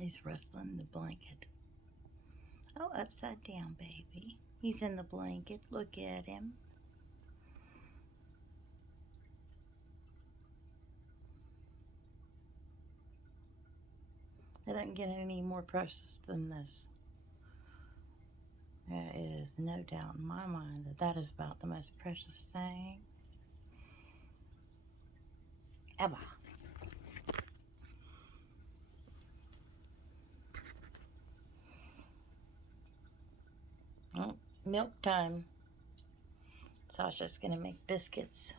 He's rustling the blanket. Oh, upside down, baby. He's in the blanket. Look at him. It doesn't get any more precious than this. There is no doubt in my mind that that is about the most precious thing ever. Oh, milk time. Sasha's gonna make biscuits.